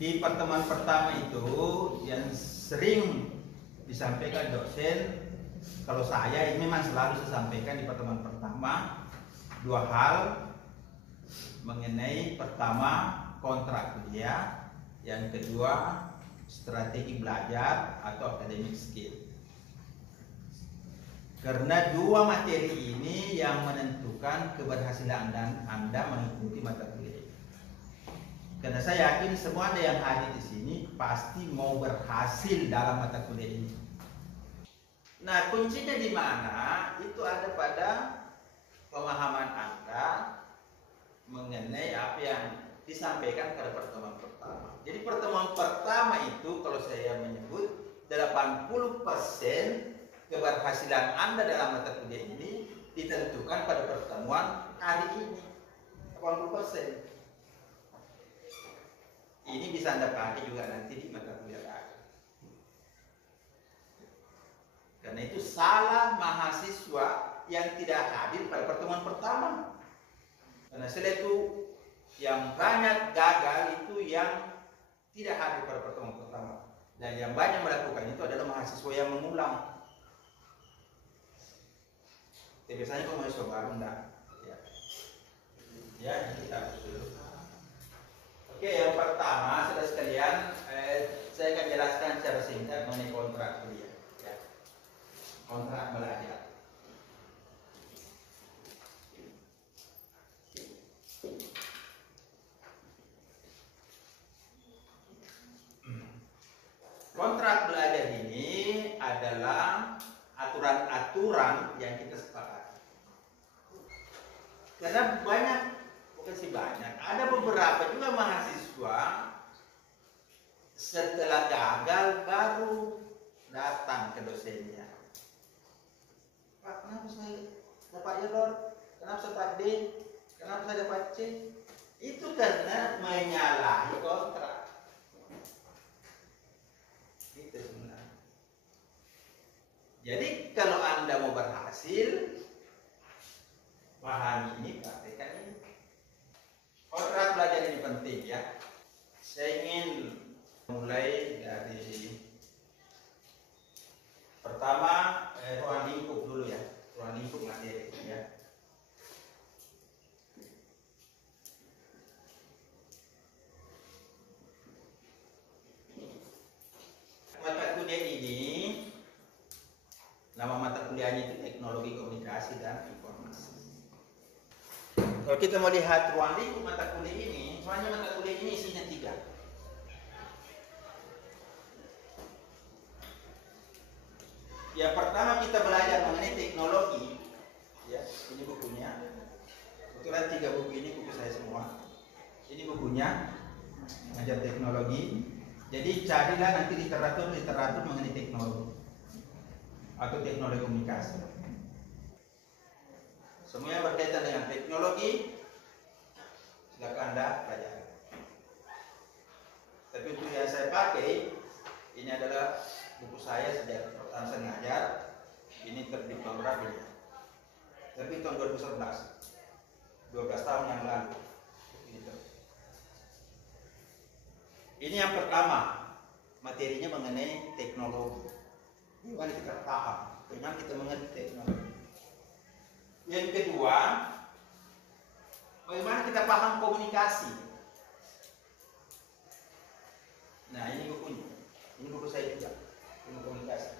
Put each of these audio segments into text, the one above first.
Di pertemuan pertama itu yang sering disampaikan dosen, kalau saya ini memang selalu saya sampaikan di pertemuan pertama dua hal mengenai pertama kontrak kuliah, yang kedua strategi belajar atau academic skill. Karena dua materi ini yang menentukan keberhasilan Anda mengikuti mata kuliah. Karena saya yakin semua Anda yang hadir di sini pasti mau berhasil dalam mata kuliah ini. Nah, kuncinya di mana? Itu ada pada pemahaman Anda mengenai apa yang disampaikan pada pertemuan pertama. Jadi pertemuan pertama itu kalau saya menyebut 80% keberhasilan Anda dalam mata kuliah ini ditentukan pada pertemuan hari ini. 80%. Ini bisa Anda pakai juga nanti di mata kuliah lain. Karena itu salah mahasiswa yang tidak hadir pada pertemuan pertama. Karena setelah itu yang banyak gagal itu yang tidak hadir pada pertemuan pertama. Dan yang banyak melakukan itu adalah mahasiswa yang mengulang. Biasanya kalau mahasiswa baru enggak. Ya, kita harus dulu. Oke, yang pertama, saudara sekalian, saya akan jelaskan secara singkat mengenai kontrak kuliah. Ya. Kontrak belajar. Kontrak belajar ini adalah aturan-aturan yang kita sepakati. Karena banyak, bukan sih banyak, ada beberapa juga mahasiswa setelah gagal baru datang ke dosennya. Pak, kenapa saya dapat error? Kenapa saya dapat D? Kenapa saya dapat C? Itu karena menyalahi kontrak. Itu sebenarnya. Jadi kalau Anda mau berhasil, pahami ini, praktekkan ini. Kontrak belajar ini penting ya. Saya ingin mulai dari pertama ruang lingkup dulu ya, ruang lingkup materi ya. Mata kuliah ini, nama mata kuliahnya itu Teknologi Komunikasi dan Informasi. Kalau kita mau lihat ruang lingkup mata kuliah ini, soalnya mata kuliah ini isinya 3. Yang pertama kita belajar mengenai teknologi, ya, ini bukunya. Kebetulan 3 buku ini buku saya semua. Ini bukunya, mengajar teknologi. Jadi carilah nanti literatur mengenai teknologi atau teknologi komunikasi. Semua yang berkaitan dengan teknologi, silakan Anda pelajari. Tapi untuk yang saya pakai, ini adalah buku saya sejak pertama saya ngajar. Ini terbit tahun berapa ya? Terbit tahun 2011, 12 tahun yang lalu. Ini yang pertama, materinya mengenai teknologi. Bagaimana kita paham, bagaimana kita mengerti teknologi. Yang kedua, bagaimana kita paham komunikasi. Nah, ini bukunya. Ini buku saya juga, ilmu komunikasi.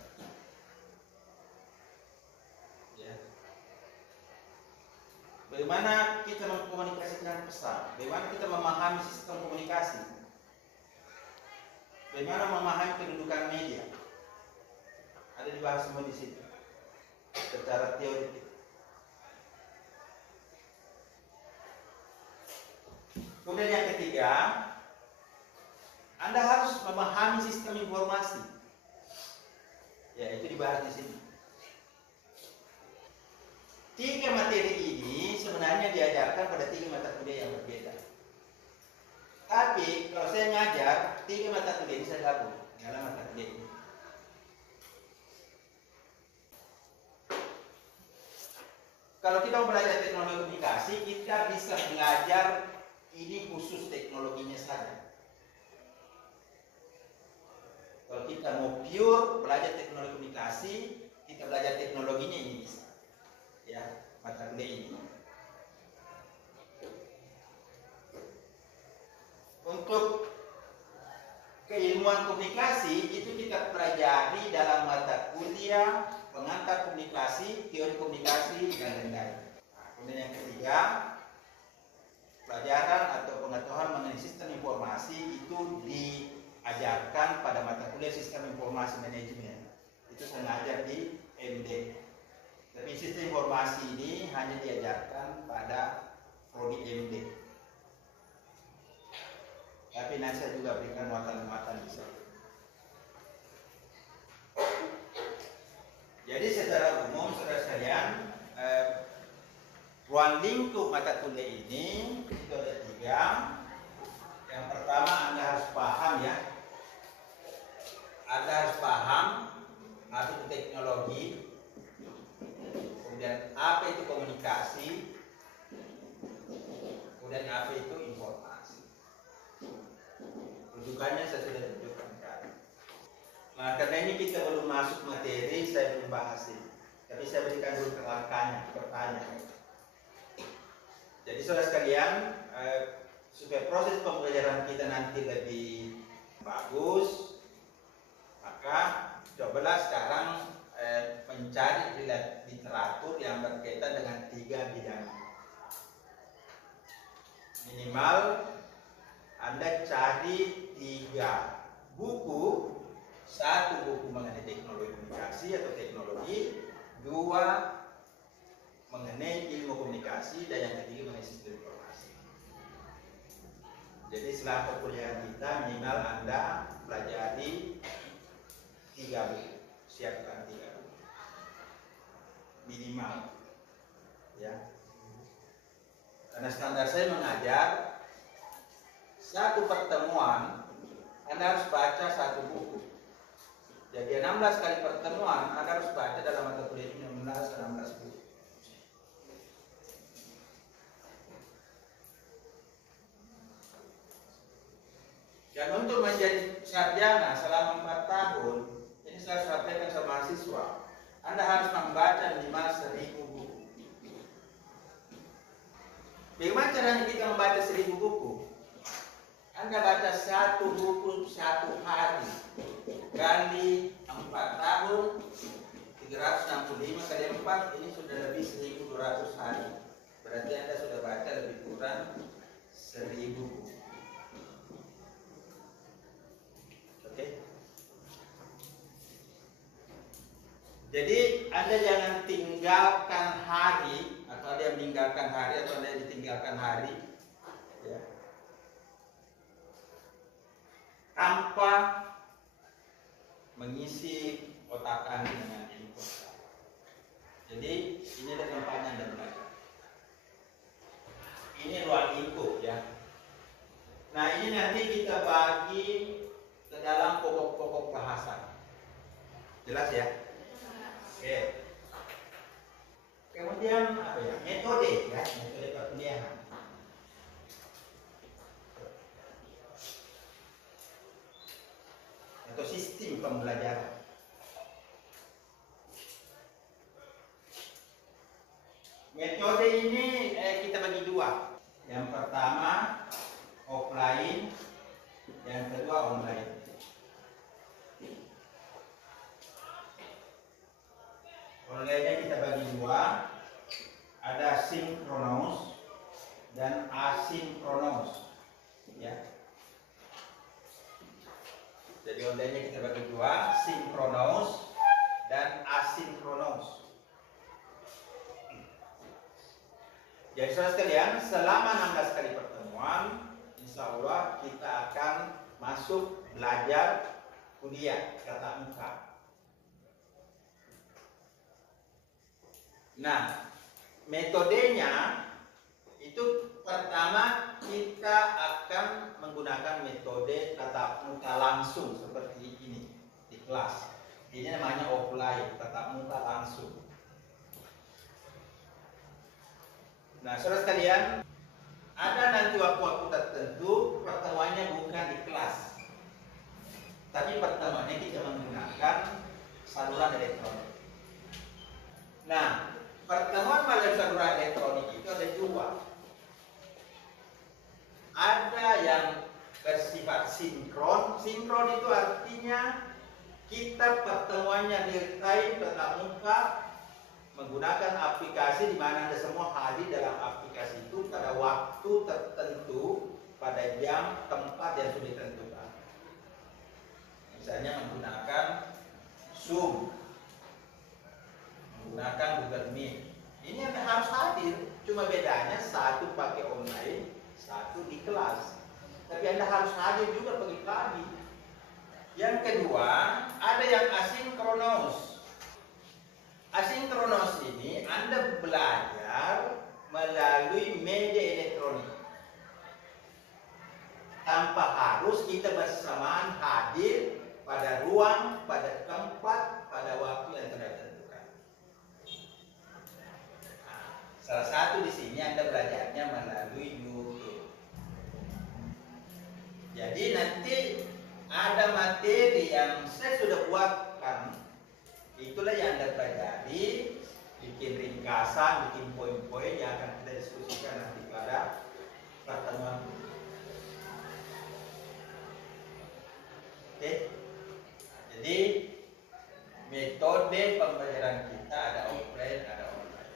Ya. Bagaimana kita mengkomunikasikan pesan, bagaimana kita memahami sistem komunikasi. Bagaimana memahami kedudukan media, ada dibahas semua di situ secara teori. Kemudian yang ketiga, Anda harus memahami sistem informasi. Ya, itu dibahas di sini. 3 materi ini sebenarnya diajarkan pada 3 mata kuliah yang berbeda. Tapi kalau saya ngajar 3 mata kuliah ini saya gabung dalam mata kuliah ini. Kalau kita belajar teknologi komunikasi, kita bisa belajar ini khusus teknologinya saja. kita mau pure belajar teknologi komunikasi, kita belajar teknologinya ini bisa. Ya, mata kuliah ini. Untuk keilmuan komunikasi itu kita pelajari dalam mata kuliah pengantar komunikasi, teori komunikasi, dan lain-lain. Kemudian yang ketiga, pelajaran atau pengetahuan mengenai sistem informasi itu diajarkan pada mata kuliah sistem informasi manajemen. Itu saya ngajar di MD. Tapi sistem informasi ini hanya diajarkan pada prodi MD. Tapi nanti saya juga berikan muatan-muatan di sana. Jadi secara umum saudara sekalian, ruang lingkup mata kuliah ini itu ada 3. Yang pertama Anda harus paham ya. Anda harus paham apa itu teknologi, kemudian apa itu komunikasi, kemudian apa itu informasi. Rujukannya saya sudah tunjukkan. Nah, karena ini kita belum masuk materi, saya belum bahas ini. Tapi saya berikan dulu kerangkanya, pertanyaan. Jadi saudara sekalian, supaya proses pembelajaran kita nanti lebih bagus, maka cobalah sekarang mencari literatur yang berkaitan dengan 3 bidang. Minimal Anda cari 3 buku. 1 buku mengenai teknologi komunikasi atau teknologi, 2 mengenai ilmu komunikasi, dan yang ketiga mengenai sistem informasi. Jadi setelah perkuliahan kita minimal Anda pelajari 3 buku, siapkan 3 buku minimal, ya. Karena standar saya mengajar 1 pertemuan Anda harus baca 1 buku. Jadi 16 kali pertemuan Anda harus baca dalam mata kuliah ini 16 buku. Dan untuk menjadi sarjana selama 4 tahun, ini saya sampaikan sama mahasiswa, Anda harus membaca minimal 1000 buku. Bagaimana caranya kita membaca 1000 buku? Anda baca 1 buku 1 hari kali 4 tahun, 365 kali 4, ini sudah lebih 1200 hari. Berarti Anda sudah baca lebih kurang 1000 buku. Oke? Jadi Anda jangan tinggalkan hari, atau ada yang meninggalkan hari, atau ada yang ditinggalkan hari, ya, tanpa mengisi otak Anda dengan info. Jadi ini adalah tempatnya Anda belajar. Ini ruang lingkup ya. Nah ini nanti kita bagi ke dalam pokok-pokok bahasa. Jelas ya? Oke. Kemudian apa ya? Metode ya, metode perkuliahan. Atau sistem pembelajaran. Metode ini kita bagi 2. Yang pertama offline, yang kedua online. Online-nya kita bagi 2. Ada sinkronus dan asinkronus. Ya. Jadi online-nya kita bagi 2, sinkronus dan asinkronus. Jadi saudara sekalian, selama 16 kali pertemuan, insya Allah kita akan masuk belajar kuliah tatap muka. Nah, metodenya itu pertama kita akan menggunakan metode tatap muka langsung seperti ini di kelas. Ini namanya offline, tatap muka langsung. Nah, saudara sekalian, ada nanti waktu-waktu tertentu pertemuannya bukan di kelas, tapi pertemuannya kita saluran elektronik. Nah, pertemuan melalui saluran elektronik itu ada dua. Ada yang bersifat sinkron. Sinkron itu artinya kita pertemuannya real time, tatap muka, menggunakan aplikasi di mana Anda semua hadir dalam aplikasi itu pada waktu tertentu, pada jam, tempat yang sudah ditentukan. Misalnya menggunakan Zoom, menggunakan Google Meet. Ini Anda harus hadir, cuma bedanya satu pakai online, satu di kelas. Tapi Anda harus hadir juga pagi-pagi. Yang kedua, ada yang asinkronos. Asinkronos ini Anda belajar melalui media elektronik. Tanpa harus kita bersamaan hadir pada ruang, pada tempat, pada waktu yang telah ditentukan. Nah, salah satu di sini Anda belajarnya melalui YouTube. Jadi nanti ada materi yang saya sudah buatkan, itulah yang Anda pelajari, bikin ringkasan, bikin poin-poin yang akan kita diskusikan nanti pada pertemuan. Oke. Jadi metode pembelajaran kita ada offline, ada online.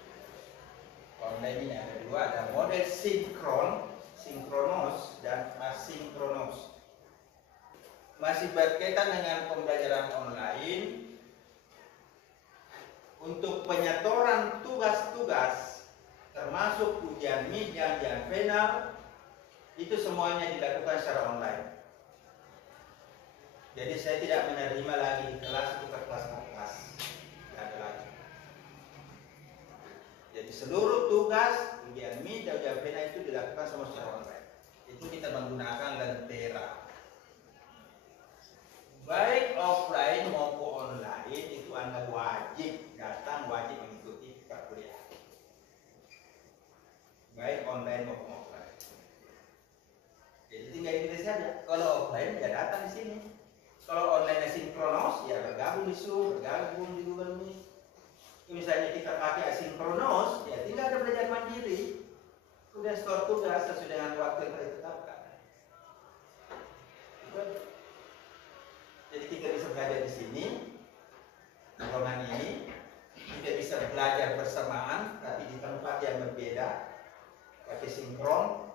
Online ini ada dua, ada model sinkron, sinkronos dan asinkronos. Masih berkaitan dengan pembelajaran online. Untuk penyetoran tugas-tugas termasuk ujian mid dan ujian final itu semuanya dilakukan secara online. Jadi saya tidak menerima lagi di kelas itu kertas-kertas, tidak ada lagi. Jadi seluruh tugas ujian mid dan ujian final itu dilakukan semua secara online. Itu kita menggunakan Lentera. Baik offline maupun online itu Anda wajib datang, wajib mengikuti perkuliahan. Baik online maupun offline. Jadi tinggal pilih saja. Kalau offline ya datang di sini. Kalau online sinkronos ya bergabung di Zoom, bergabung di Google Meet. Misalnya kita pakai asinkronos, ya tinggal ada belajar mandiri. Kemudian store tugas sesuai dengan waktu yang telah ditetapkan. Jadi kita bisa belajar di sini, di ruangan ini, kita bisa belajar bersamaan, tapi di tempat yang berbeda, pakai sinkron.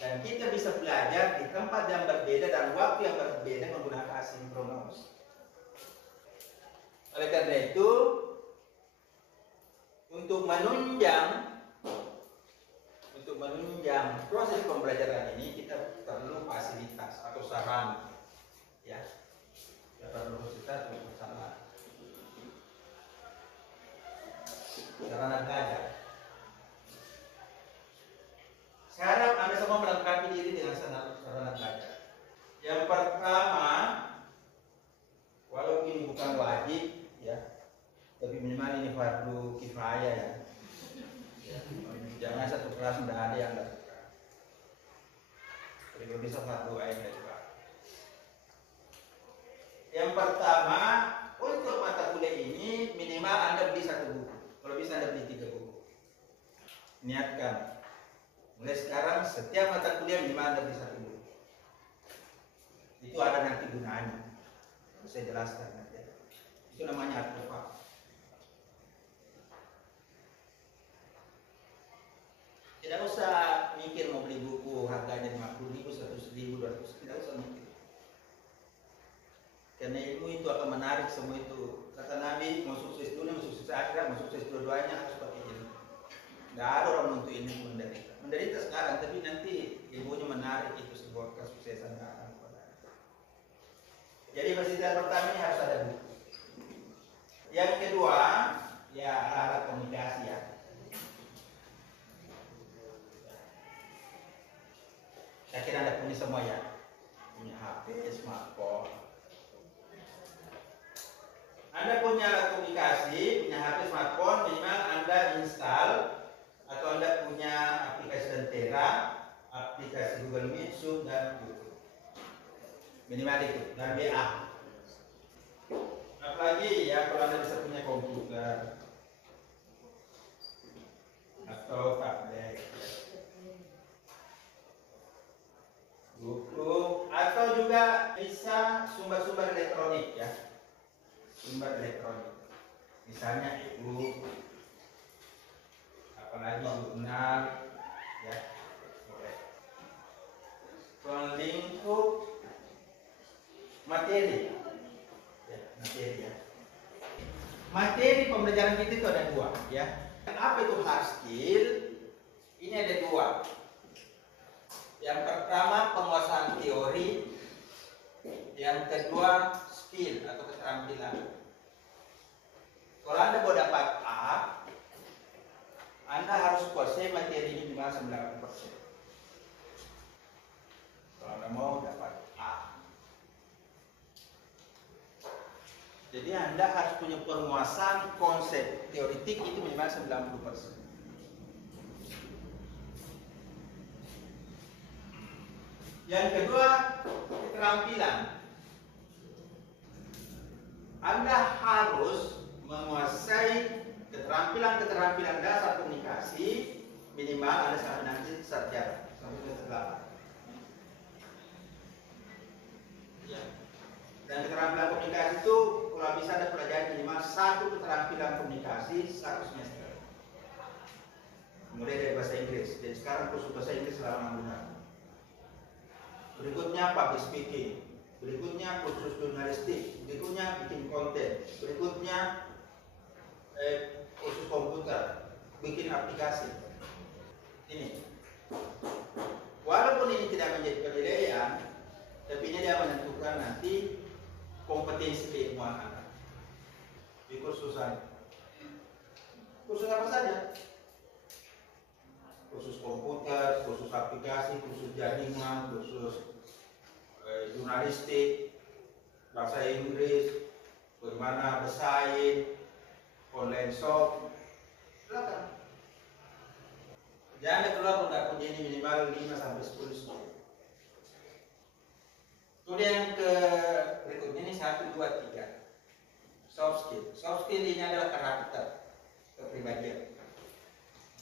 Dan kita bisa belajar di tempat yang berbeda dan waktu yang berbeda menggunakan asinkronos. Oleh karena itu, untuk menunjang proses pembelajaran ini kita perlu fasilitas atau sarana, ya. Kita perlu fasilitas untuk sarana belajar. Saya harap Anda semua melengkapi diri dengan sarana belajar. Yang pertama, walaupun ini bukan wajib, ya, tapi minimal ini fardu kifayah, ya. Jangan satu kelas tidak ada yang lakukan. Kalau bisa fardu ain juga. Yang pertama, untuk mata kuliah ini minimal Anda beli 1 buku. Kalau bisa Anda beli 3 buku. Niatkan. Mulai sekarang setiap mata kuliah minimal Anda beli 1 buku. Itu ada nanti gunanya. Saya jelaskan nanti. Itu namanya artefak. Tidak usah mikir mau beli buku harganya 50.000, 100.000, 200.000, tidak usah mikir. Karena ilmu itu akan menarik semua itu. Kata Nabi, mau sukses dunia, mau sukses akhirat, mau sukses dua-duanya harus pakai ilmu. Tidak ada orang untuk ilmu menderita. Menderita sekarang, tapi nanti ilmunya menarik, itu sebuah kesuksesan yang akan kepada. Jadi fasilitas pertama ini harus ada buku. Yang kedua, ya alat komunikasi, ya. Saya kira Anda punya semua, ya. Punya HP, smartphone. Anda punya alat komunikasi, punya HP, smartphone, minimal Anda install atau Anda punya aplikasi Lentera, aplikasi Google Meet, Zoom, dan YouTube. Minimal itu, dan WA. Apalagi ya kalau Anda bisa punya komputer atau tablet, buku, atau juga bisa sumber-sumber elektronik ya, sumber elektronik, misalnya e-book, apalagi jurnal ya. Lingkup materi ya, materi pembelajaran kita itu ada dua ya. Apa itu hard skill? Ini ada dua. Yang pertama penguasaan teori, yang kedua skill atau keterampilan. Kalau Anda mau dapat A, Anda harus kuasai materi ini minimal 90%. Kalau Anda mau dapat A, jadi Anda harus punya penguasaan konsep teoritik itu minimal 90%. Yang kedua, keterampilan. Anda harus menguasai keterampilan dasar komunikasi minimal Anda sampai nanti sarjana sampai semester 8. Ya. Dan keterampilan komunikasi itu kalau bisa Anda pelajari minimal satu keterampilan komunikasi satu semester. Mulai dari bahasa Inggris. Dan sekarang kursus bahasa Inggris selama 6 bulan. Berikutnya public speaking, berikutnya kursus jurnalistik, berikutnya bikin konten, berikutnya kursus komputer, bikin aplikasi. Ini, walaupun ini tidak menjadi penilaian, tapi ini dia menentukan nanti kompetensi keilmuan Anda. Di kursus apa saja? Kursus komputer, kursus aplikasi, kursus jaringan, kursus jurnalistik, bahasa Inggris, bagaimana bersaing, online shop, silakan. Jangan keluar tidak punya ini minimal 5 sampai 10 skill. Kemudian yang ke berikutnya ini 1, 2, 3. Soft skill. Soft skill ini adalah karakter, kepribadian.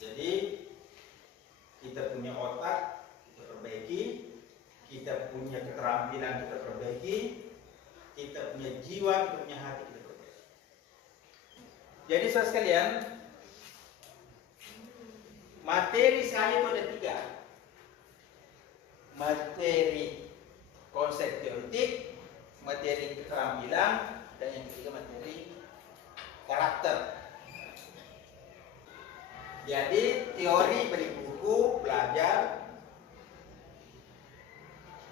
Jadi kita punya otak, kita perbaiki, kita punya keterampilan, kita perbaiki, kita punya jiwa, kita punya hati, kita perbaiki. Jadi saudara sekalian, materi saya itu ada 3. Materi konsep teoretik, materi keterampilan, dan yang ketiga materi karakter. Jadi teori beli buku, belajar,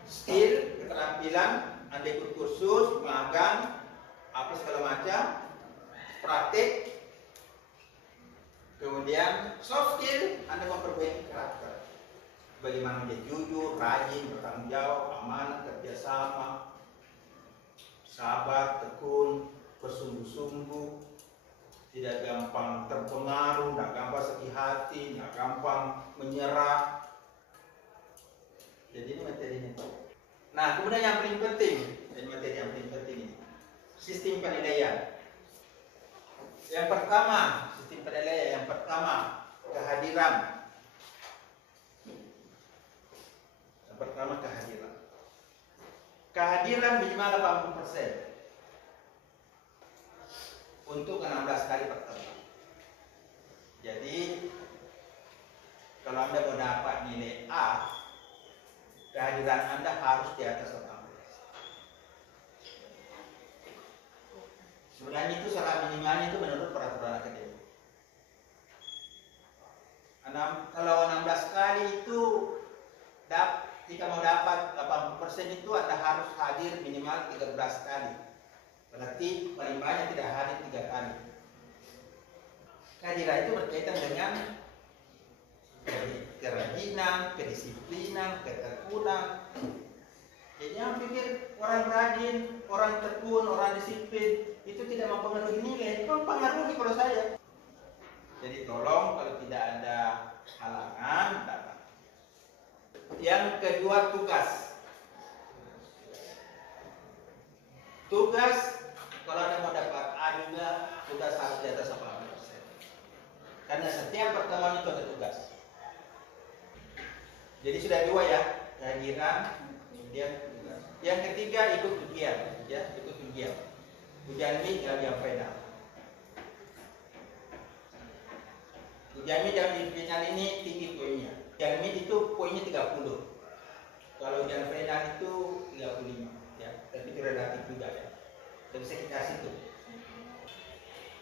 skill, keterampilan, Anda ikut kursus, magang, apa segala macam, praktik. Kemudian soft skill, Anda memperbaiki karakter. Bagaimana menjadi jujur, rajin, bertanggung jawab, amanah, kerjasama, sabar, tekun, bersungguh-sungguh, tidak gampang terpengaruh, tidak gampang sakit hati, tidak gampang menyerah. Jadi ini materinya. Nah, kemudian yang paling penting, dan materi yang paling penting ini, sistem penilaian. Yang pertama, sistem penilaian. Yang pertama, kehadiran. Yang pertama, kehadiran. Kehadiran minimal 80% untuk 16 kali pertemuan. Jadi kalau Anda mau dapat nilai A, kehadiran Anda harus di atas 18. Sebenarnya itu syarat minimalnya itu menurut peraturan akademik. Kalau 16 kali itu jika mau dapat 80% itu Anda harus hadir minimal 13 kali. Berarti paling banyak tidak hadir 3 kali. Kehadiran itu berkaitan dengan kerajinan, kedisiplinan, ketekunan. Jadi yang pikir orang rajin, orang tekun, orang disiplin itu tidak mempengaruhi nilai, mempengaruhi kalau saya. Jadi tolong kalau tidak ada halangan datang. Yang kedua, tugas. Tugas kalau Anda mau dapat juga tugas harus di atas 80%. Karena setiap pertemuan itu ada tugas. Jadi sudah dua ya, kehadiran, kemudian tugas. Yang ketiga ikut ujian, ya, ikut ujian. Ujian ini yang final. Ujian ini dalam final ini tinggi poinnya. Ujian ini itu poinnya 30. Kalau ujian final itu 35, ya. Tapi itu relatif juga ya. Tapi bisa kita kasih itu.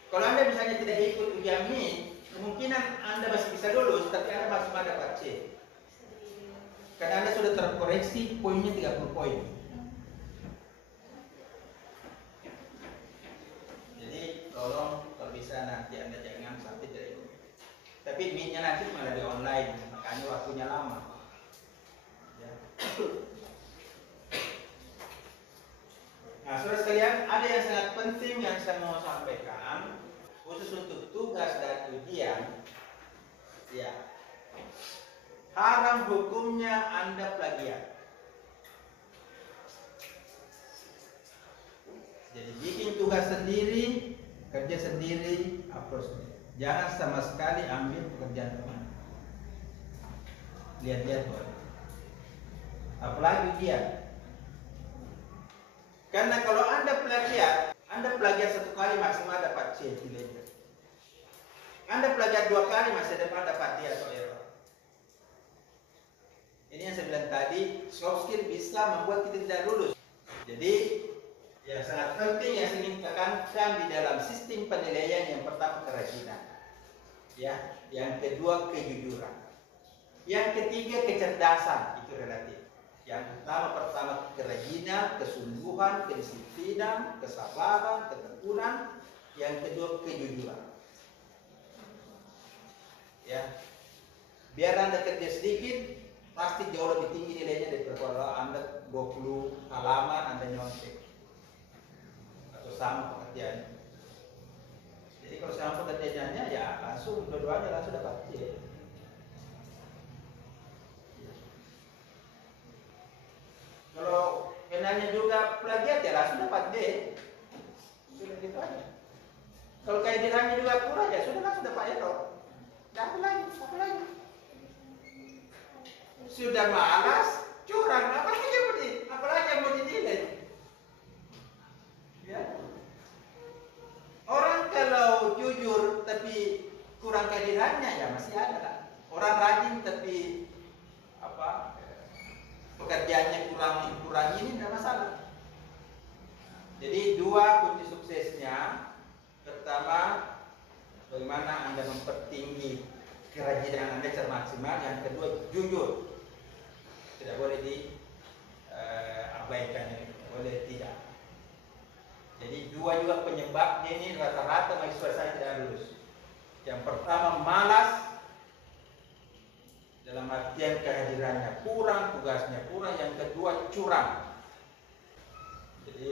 Kalau Anda misalnya tidak ikut ujian ini, kemungkinan Anda masih bisa lulus, tapi Anda masih dapat C. Karena Anda sudah terkoreksi poinnya 30 poin. Jadi tolong kalau bisa nanti Anda jangan sampai tidak ikut. Tapi meet-nya nanti malah di online, makanya waktunya lama. Ya. Nah, saudara sekalian, ada yang sangat penting yang saya mau sampaikan khusus untuk tugas dan ujian. Ya. Haram hukumnya Anda plagiat. Jadi bikin tugas sendiri, kerja sendiri, upload sendiri. Jangan sama sekali ambil pekerjaan teman. Lihat-lihat boleh. Apalagi ujian. Karena kalau Anda plagiat satu kali maksimal dapat C nilainya. Anda plagiat 2 kali masih dapat D atau error. Ini yang saya bilang tadi, soft skill bisa membuat kita tidak lulus. Jadi yang sangat penting yang saya ingin tekankan di dalam sistem penilaian, yang pertama kerajinan, ya, yang kedua kejujuran, yang ketiga kecerdasan, itu relatif. Yang pertama kerajinan, kesungguhan, kedisiplinan, kesabaran, ketekunan, yang kedua kejujuran. Ya, biar Anda kerja sedikit, pasti jauh lebih tinggi nilainya daripada kalau Anda 20 halaman Anda nyontek. Sama pekerjaannya. Jadi kalau sama pekerjaannya ya langsung dua-duanya langsung dapat C. Kalau penanya juga plagiat ya langsung dapat D. Sudah gitu aja. Kalau kehadirannya juga kurang ya sudah langsung dapat error. Apa lagi? Sudah malas, curang, apalagi yang mau dinilai. Ya. Orang kalau jujur tapi kurang kehadirannya ya masih ada lah. Orang rajin tapi pekerjaannya kurang ini tidak masalah. Jadi 2 kunci suksesnya, pertama bagaimana Anda mempertinggi kerajinan Anda secara maksimal, yang kedua jujur, tidak boleh diabaikan, boleh tidak. Jadi 2 juga penyebabnya ini rata-rata mahasiswa saya tidak lulus. Yang pertama malas, dalam artian kehadirannya kurang, tugasnya kurang. Yang kedua curang. Jadi